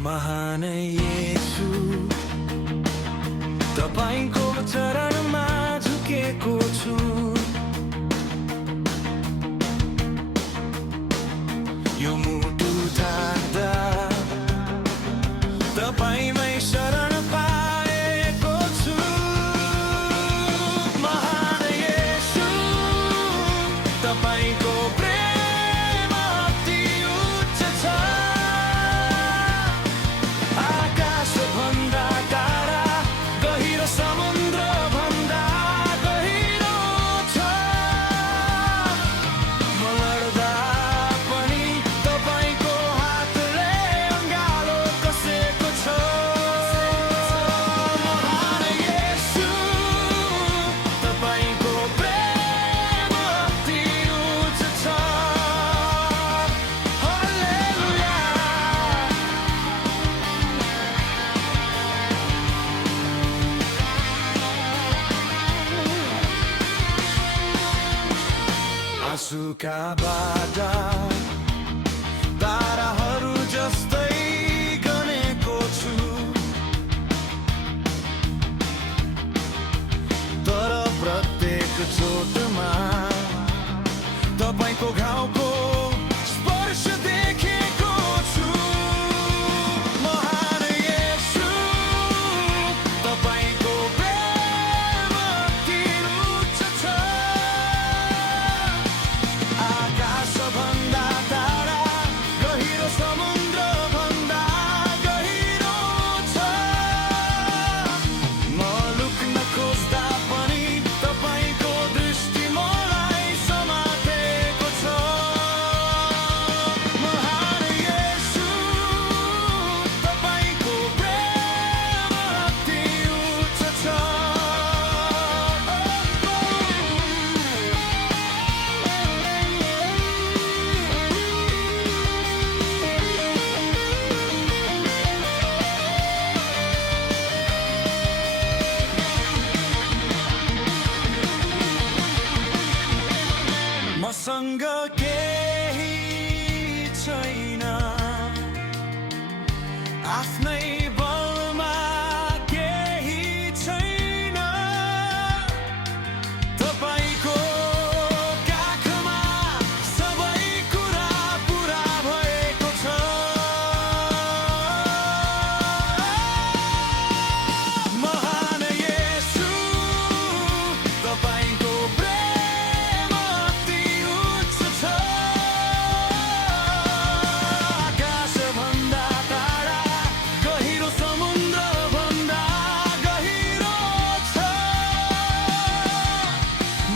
महान येशू तपाईको चरणमा झुकेको छु। यो मुटु थाक्दा तपाईमै शरण पाएको छु। महान येशू तपाईको प्रेम अति उच्च छ। आकाश भन्दा टाढा गहिरो समुद्र भन्दा गहिरो छ। म लड्दा पनि तपाईको हातले अँगालो कसेको छ। महान येशू तपाईको प्रेम अति उच्च छ। हालेलुया। आँसुका बाटा ताराहरू जस्तै गनेको छु। तर प्रत्येक चोटमा तपाईको घाउको स्पर्श देखेको छु। महान येशू तपाईको प्रेम अति उच्च छ। आकाश भन्दा टाढा गहिरो समुद्र भन्दा गहिरो छ। म लुक्न खोज्दा पनि तपाईको दृष्टि मलाई समातेको छ। महान येशू तपाईको प्रेम अति उच्च छ। मसँग केही छैन, आफ्नै बलमा केही छैन। तपाईको काखमा सबै कुरा पुरा भएको छ। महान येशू तपाईको प्रेम अति उच्च छ। आकाश भन्दा टाढा गहिरो समुद्र भन्दा गहिरो छ।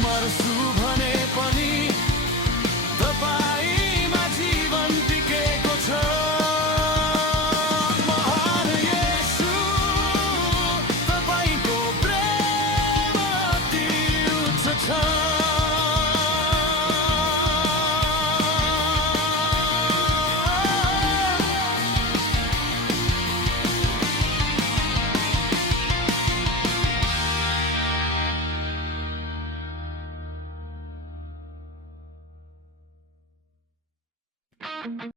मर्छु भने पनि तपाईमा जीवन टिकेको छ। महान येशू तपाईको प्रेम अति उच्च छ।